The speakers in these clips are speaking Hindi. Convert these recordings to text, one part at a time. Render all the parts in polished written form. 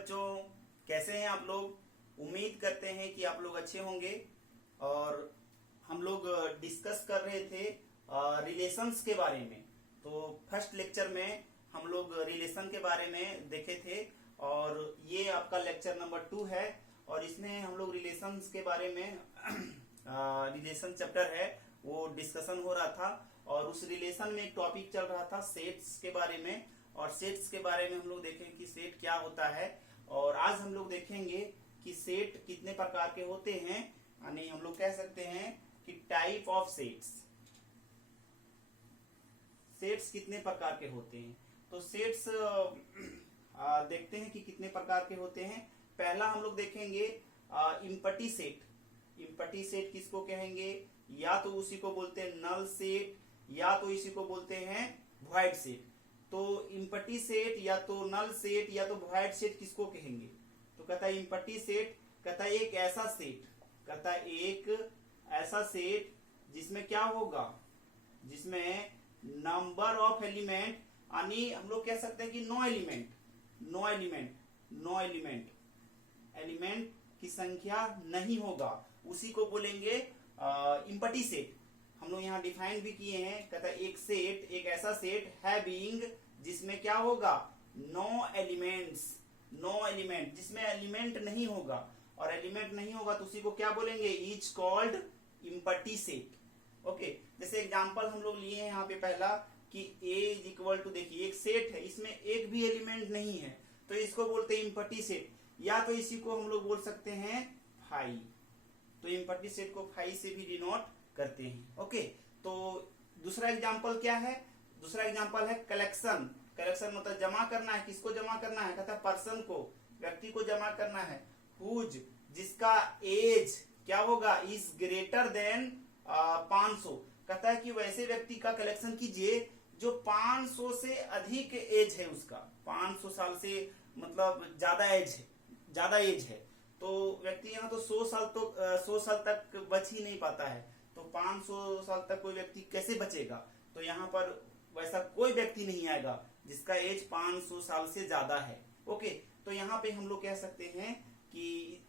बच्चों, कैसे हैं आप लोग। उम्मीद करते हैं कि आप लोग अच्छे होंगे। और हम लोग डिस्कस कर रहे थे रिलेशंस के बारे में। तो फर्स्ट लेक्चर में हम लोग रिलेशन के बारे में देखे थे और ये आपका लेक्चर नंबर 2 है। और इसमें हम लोग रिलेशंस के बारे में रिलेशन चैप्टर है वो डिस्कशन हो रहा था। और उस रिलेशन में एक टॉपिक चल रहा था सेट्स के बारे में। और सेट्स के बारे में हम लोग देखें कि सेट क्या होता है। और आज हम लोग देखेंगे कि सेट कितने प्रकार के होते हैं, यानी हम लोग कह सकते हैं कि टाइप ऑफ सेट्स। सेट्स कितने प्रकार के होते हैं, तो सेट्स देखते हैं कि कितने प्रकार के होते हैं। पहला हम लोग देखेंगे इम्पटी सेट। इम्पटी सेट किसको कहेंगे, या तो उसी को बोलते हैं नल सेट, या तो इसी को बोलते हैं वॉइड सेट। तो इम्पटी सेट या तो नल सेट या तो वॉइड सेट किसको कहेंगे, तो कहता है इम्पटी सेट, कहता है एक ऐसा सेट, कहता है एक ऐसा सेट जिसमें क्या होगा, जिसमें नंबर ऑफ एलिमेंट, यानी हम लोग कह सकते हैं कि नो एलिमेंट की संख्या नहीं होगा, उसी को बोलेंगे इम्पटी सेट। हम लोग यहाँ डिफाइन भी किए हैं, कहता है एक सेट, एक ऐसा सेट हैविंग जिसमें क्या होगा, नो एलिमेंट जिसमें एलिमेंट नहीं होगा। और एलिमेंट नहीं होगा तो उसी को क्या बोलेंगे, is called empty set. Okay, जैसे एग्जांपल हम लोग लिए हैं यहाँ पे पहला कि a इज इक्वल टू, देखिए एक सेट है, इसमें एक भी एलिमेंट नहीं है तो इसको बोलते हैं इम्पटी सेट। या तो इसी को हम लोग बोल सकते हैं फाई, तो इम्पटी सेट को फाई से भी डिनोट करते हैं। ओके, तो दूसरा एग्जांपल क्या है, दूसरा एग्जांपल है कलेक्शन। कलेक्शन मतलब जमा करना है, किसको जमा करना है, कहता है पर्सन को, व्यक्ति को जमा करना है। हुज, जिसका एज क्या होगा, इज ग्रेटर देन 500, कहता है कि वैसे व्यक्ति का कलेक्शन कीजिए जो 500 से अधिक एज है, उसका 500 साल से मतलब ज्यादा एज है। तो व्यक्ति यहाँ तो 100 साल तक बच ही नहीं पाता है, तो 500 साल तक कोई व्यक्ति कैसे बचेगा। तो यहाँ पर वैसा कोई व्यक्ति नहीं आएगा जिसका एज 500 साल से ज्यादा है। ओके, तो यहाँ पे हम लोग कह सकते हैं कि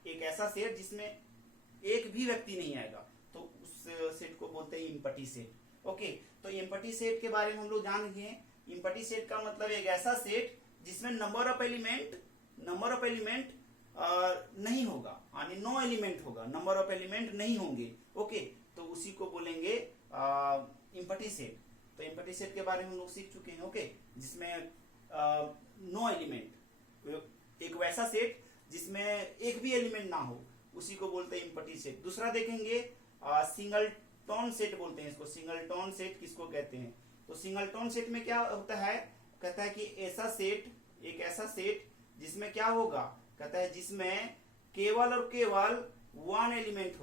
एक ऐसा सेट जिसमें एक भी व्यक्ति नहीं आएगा, तो उस सेट को बोलते हैं इम्पटी सेट। ओके, तो इम्पटी सेट के बारे में हम लोग जान गए। इम्पटी सेट का मतलब एक ऐसा सेट जिसमें नंबर ऑफ एलिमेंट नहीं होगा, यानी नो एलिमेंट होगा, नंबर ऑफ एलिमेंट नहीं होंगे। ओके, तो उसी को बोलेंगे इम्पटी सेट। तो इम्पटी सेट के बारे में हम लोग सीख चुके हैं। ओके, जिसमें नो एलिमेंट, एक वैसा सेट जिसमें एक भी एलिमेंट ना हो, उसी को बोलते हैं इम्पटी सेट। दूसरा देखेंगे सिंगलटन सेट बोलते हैं इसको। सिंगलटन सेट किसको कहते हैं, तो सिंगलटन सेट में क्या होता है, कहता है कि एक ऐसा सेट जिसमें क्या होगा, कहता है जिसमें केवल और केवल वन एलिमेंट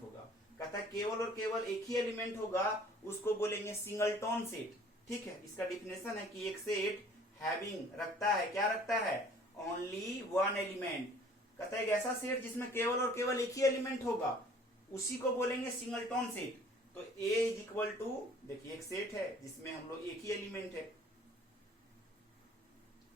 होगा। कहता है केवल और केवल एक ही एलिमेंट होगा, उसको बोलेंगे सिंगलटन सेट। ठीक है, इसका डिफिनेशन है कि एक सेट हैविंग रखता है, क्या रखता है, ओनली वन एलिमेंट। कहता है एक ऐसा सेट जिसमें केवल और केवल एक ही एलिमेंट होगा, उसी को बोलेंगे सिंगलटन सेट। तो a इज इक्वल टू, देखिए एक सेट है जिसमें हम लोग एक ही एलिमेंट है,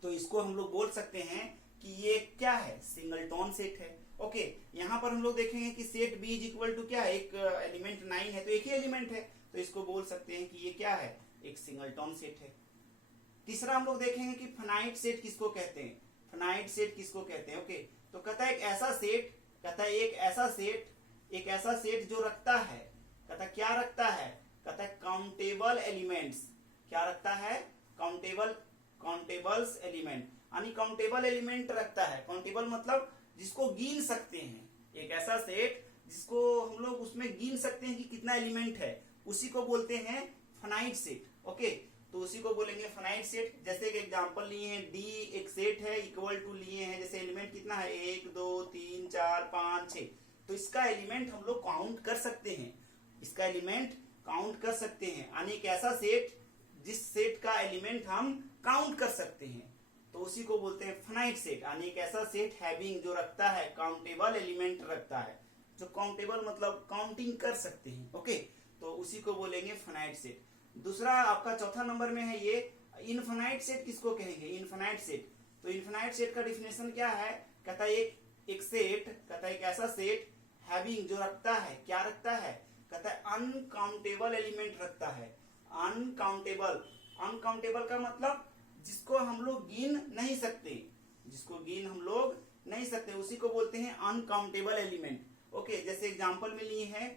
तो इसको हम लोग बोल सकते हैं कि ये क्या है, सिंगलटन सेट है। ओके, यहाँ पर हम लोग देखेंगे कि set b is equal to क्या है, एक एलिमेंट 9 है तो एक ही एलिमेंट है, तो इसको बोल सकते हैं कि ये क्या है, एक सिंगलटन सेट है। तीसरा हम लोग देखेंगे कि फाइनाइट सेट किसको कहते हैं, ओके, तो कहता है एक ऐसा सेट, कहता है एक ऐसा सेट जो रखता है, कहता है क्या रखता है, कहता है काउंटेबल एलिमेंट्स। क्या रखता है, काउंटेबल्स एलिमेंट, यानी काउंटेबल एलिमेंट रखता है। काउंटेबल मतलब जिसको गिन सकते हैं, एक ऐसा सेट जिसको हम लोग उसमें गिन सकते हैं कि कितना एलिमेंट है, उसी को बोलते हैं फाइनाइट सेट। ओके, तो उसी को बोलेंगे फाइनाइट सेट। जैसे एक एग्जांपल लिए हैं, डी एक सेट है, इक्वल टू लिए हैं, जैसे एलिमेंट कितना है, 1 2 3 4 5 6, तो इसका एलिमेंट हम लोग काउंट कर सकते हैं, यानी एक ऐसा सेट जिस सेट का एलिमेंट हम काउंट कर सकते हैं, तो उसी को बोलते हैं फाइनाइट सेट। यानी एक ऐसा सेट हैविंग जो रखता है, काउंटेबल एलिमेंट रखता है, जो काउंटेबल मतलब काउंटिंग कर सकते हैं। ओके, तो उसी को बोलेंगे फाइनाइट सेट। दूसरा आपका चौथा नंबर में है ये इनफाइनाइट सेट किसको कहेंगे, इनफाइनाइट सेट। तो इन्फिनाइट सेट का डिफिनेशन क्या है, कहता है एक सेट, कहता है एक ऐसा सेट हैविंग जो रखता है, क्या रखता है, कहता है अनकाउंटेबल एलिमेंट रखता है। अनकाउंटेबल, अनकाउंटेबल का मतलब जिसको हम लोग गिन नहीं सकते, जिसको गिन हम लोग नहीं सकते उसी को बोलते हैं अनकाउंटेबल एलिमेंट। ओके, जैसे एग्जांपल में लिए हैं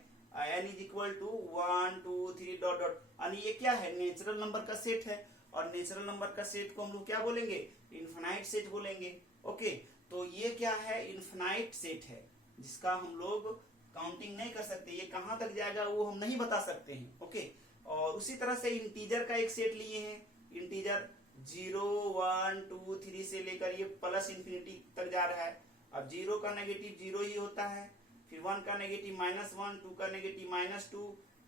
n is equal to 1 2 3 dot dot, यानी ये क्या है, नेचुरल नंबर का सेट है, और नेचुरल नंबर का सेट को हम लोग क्या बोलेंगे, इनफिनाइट सेट बोलेंगे। ओके, तो ये क्या है, इनफिनाइट सेट है जिसका हम लोग काउंटिंग नहीं कर सकते, ये कहां तक जाएगा वो हम नहीं बता सकते हैं। ओके, और उसी तरह से इंटीजर का एक सेट लिए हैं, इंटीजर 0 1 2 3 से लेकर ये प्लस इंफिनिटी तक जा रहा है। अब 0 का नेगेटिव 0 ही होता है, फिर 1 का नेगेटिव -1, 2 का नेगेटिव -2,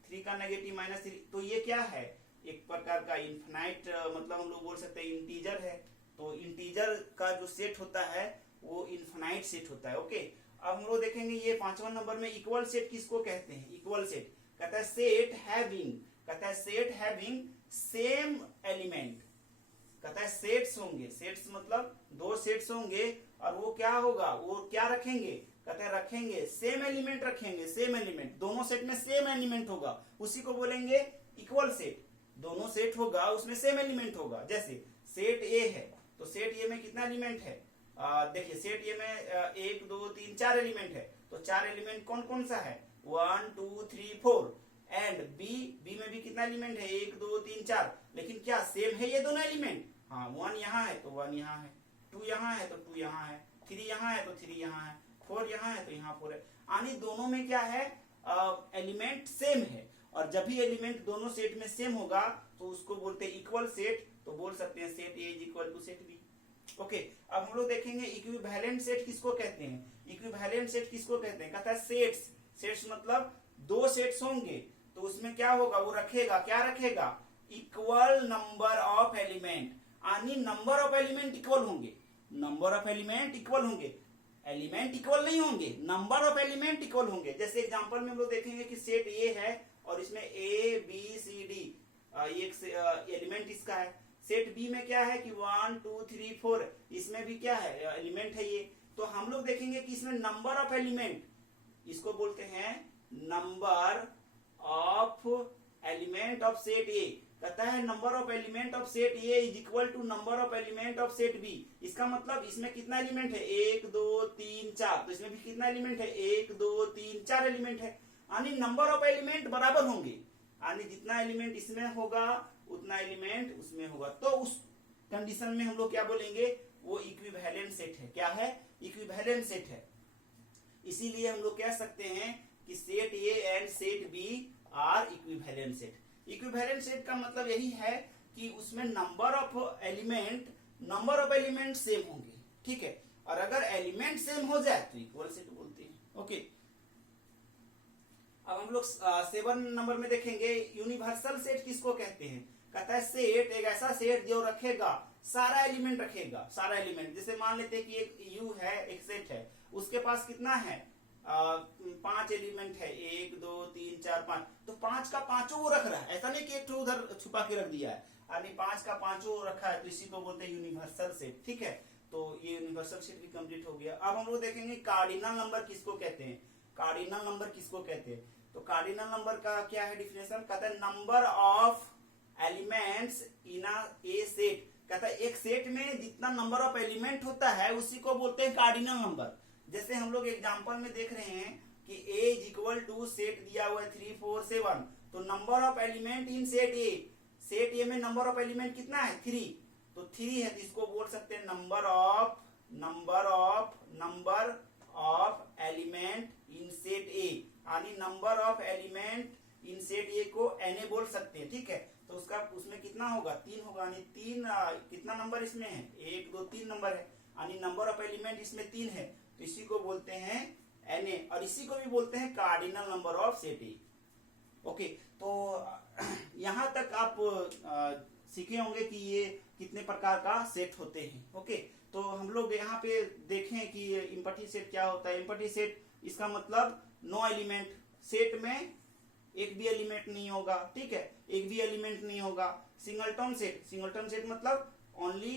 3 का नेगेटिव -3। तो ये क्या है, एक प्रकार का इनफिनाइट, मतलब हम लोग बोल सकते हैं इंटीजर है। तो इंटीजर का जो सेट होता है वो इनफिनाइट सेट होता है। ओके, अब हम लोग देखेंगे ये 5वां नंबर में इक्वल सेट किसको कहते हैं। इक्वल सेट कहता है सेट हैविंग, कहता है सेट हैविंग सेम एलिमेंट, कहता है सेट्स होंगे, सेट्स मतलब दो सेट्स होंगे और वो क्या होगा, वो क्या रखेंगे, कहते हैं रखेंगे सेम एलिमेंट, रखेंगे सेम एलिमेंट, दोनों सेट में सेम एलिमेंट होगा, उसी को बोलेंगे इक्वल सेट। दोनों सेट होगा उसमें सेम एलिमेंट होगा। जैसे सेट ए है तो सेट ए में कितना एलिमेंट है, देखिए सेट ए में 1 2 3 4 एलिमेंट है, तो 4 एलिमेंट कौन कौन सा है, 1 2 3 4। एंड बी में भी कितना एलिमेंट है, 1 2 3 4, लेकिन क्या सेम है ये दोनों एलिमेंट, हाँ 1 यहाँ है तो 1 यहाँ है, 2 यहाँ है तो 2 यहाँ है, 3 यहाँ है तो 3 यहाँ है, 4 यहाँ है तो यहाँ 4 है, यानी दोनों में क्या है, एलिमेंट सेम है। और जब भी एलिमेंट दोनों सेट में सेम होगा तो उसको बोलते हैं इक्वल सेट, तो बोल सकते हैं set A is equal to set B. Okay, अब हम लोग देखेंगे इक्विवेलेंट सेट किसको कहते हैं। इक्विवेलेंट सेट किसको कहते हैं, कहता है सेट्स, सेट्स मतलब दो सेट्स होंगे तो उसमें क्या होगा, वो रखेगा, क्या रखेगा, इक्वल नंबर ऑफ एलिमेंट, यानी नंबर ऑफ एलिमेंट इक्वल होंगे, नंबर ऑफ एलिमेंट इक्वल होंगे, एलिमेंट इक्वल नहीं होंगे, नंबर ऑफ एलिमेंट इक्वल होंगे। जैसे एग्जांपल में हम लोग देखेंगे कि सेट ए है और इसमें ए बी सी डी एक एलिमेंट इसका है। सेट बी में क्या है कि 1 2 3 4, इसमें भी क्या है, एलिमेंट है ये। तो हम लोग देखेंगे कि इसमें नंबर ऑफ एलिमेंट, इसको बोलते हैं number of element of set A, कहता है number of element of set A is equal to number of element of set B. इसका मतलब इसमें कितना एलिमेंट है, 1 2 3 4, तो इसमें भी कितना एलिमेंट है, 1 2 3 4 एलिमेंट है, यानी नंबर ऑफ एलिमेंट बराबर होंगे, यानी जितना एलिमेंट इसमें होगा उतना एलिमेंट उसमें होगा। तो उस कंडीशन में हम लोग क्या बोलेंगे, वो इक्विवेलेंट सेट है। क्या है, इक्विवेलेंट सेट है। इसीलिए हम लोग कह सकते हैं कि set A and set B are equivalent set. Equivalent set का मतलब यही है कि उसमें नंबर ऑफ एलिमेंट सेम होंगे, ठीक है, और अगर एलिमेंट सेम हो जाए तो इक्वल सेट बोलते हैं। ओके, अब हम लोग 7 नंबर में देखेंगे यूनिवर्सल सेट किसको कहते हैं। कहता है सेट एक ऐसा सेट जो रखेगा सारा एलिमेंट, रखेगा सारा एलिमेंट। जैसे मान लेते हैं कि एक यू है, एक सेट है, उसके पास कितना है, 5 एलिमेंट है, 1 2 3 4 5, तो 5 का 5 वो रख रहा है, ऐसा नहीं कि एक तो उधर छुपा के रख दिया है, यानी 5 का 5 वो रखा है, तो इसी को बोलते हैं यूनिवर्सल सेट। ठीक है, तो ये यूनिवर्सल सेट भी कंप्लीट हो गया। अब हम लोग देखेंगे कार्डिनल नंबर किसको कहते हैं। कार्डिनल नंबर किसको कहते हैं, तो कार्डिनल नंबर का क्या है डिफिनेशन, कहता है number of elements in A set, कहता है एक सेट में जितना नंबर ऑफ एलिमेंट होता है उसी को बोलते हैं कार्डिनल नंबर। जैसे हम लोग एग्जांपल में देख रहे हैं कि a is equal to set दिया हुआ है 3 4 7, तो number of element in set A, set A में नंबर ऑफ एलिमेंट कितना है, 3, तो 3 है, तो इसको बोल सकते हैं number of element in set A, यानी number of element in set A को na बोल सकते हैं। ठीक है, तो उसका उसमें कितना होगा, 3 होगा, यानी 3 कितना नंबर इसमें है, 1 2 3 नंबर है, यानी नंबर ऑफ एलिमेंट इसमें 3 है, तो इसी को बोलते हैं na, और इसी को भी बोलते हैं cardinal number of set A. Okay, तो यहां तक आप सीखे होंगे कि ये कितने प्रकार का सेट होते हैं। ओके, तो हम लोग यहाँ पे देखें कि इम्पटी सेट क्या होता है। इम्पटी सेट इसका मतलब नो एलिमेंट, सेट में एक भी एलिमेंट नहीं होगा। ठीक है, एक भी एलिमेंट नहीं होगा। सिंगलटन सेट, सिंगलटन सेट मतलब ओनली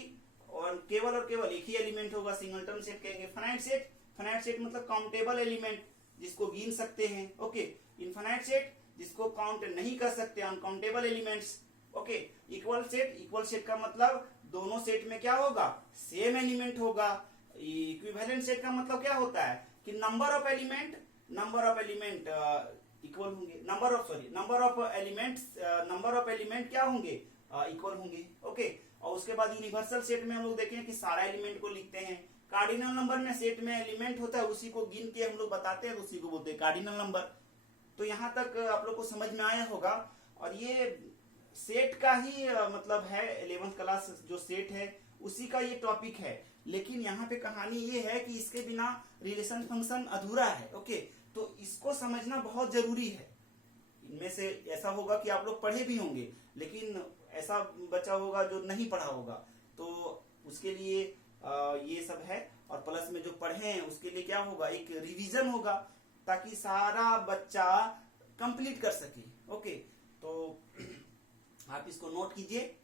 और केवल एक ही एलिमेंट होगा, सिंगलटन सेट कहेंगे। फाइनाइट सेट मतलब काउंटेबल एलिमेंट, जिसको गिन सकते हैं। ओके, इनफाइनाइट सेट जिसको काउंट नहीं कर सकते, uncountable elements. Okay, equal set का मतलब दोनों सेट में क्या होगा, सेम एलिमेंट होगा। इक्विवेलेंट सेट का मतलब क्या होता है कि नंबर ऑफ एलिमेंट इक्वल होंगे, नंबर ऑफ एलिमेंट क्या होंगे, इक्वल होंगे। ओके, और उसके बाद यूनिवर्सल सेट में हम लोग देखें कि सारा एलिमेंट को लिखते हैं। कार्डिनल नंबर में सेट में एलिमेंट होता है, उसी को गिन के हम लोग बताते हैं, उसी को बोलते हैं कार्डिनल नंबर। तो यहाँ तक आप लोग को समझ में आया होगा। और ये सेट का ही मतलब है, 11th क्लास जो सेट है उसी का ये टॉपिक है। लेकिन यहाँ पे कहानी ये है कि इसके बिना रिलेशन फंक्शन अधूरा है। ओके, तो इसको समझना बहुत जरूरी है। इनमें से ऐसा होगा कि आप लोग पढ़े भी होंगे, लेकिन ऐसा बच्चा होगा जो नहीं पढ़ा होगा, तो उसके लिए ये सब है। और प्लस में जो पढ़े हैं उसके लिए क्या होगा, एक रिवीजन होगा, ताकि सारा बच्चा कंप्लीट कर सके। ओके, तो आप इसको नोट कीजिए।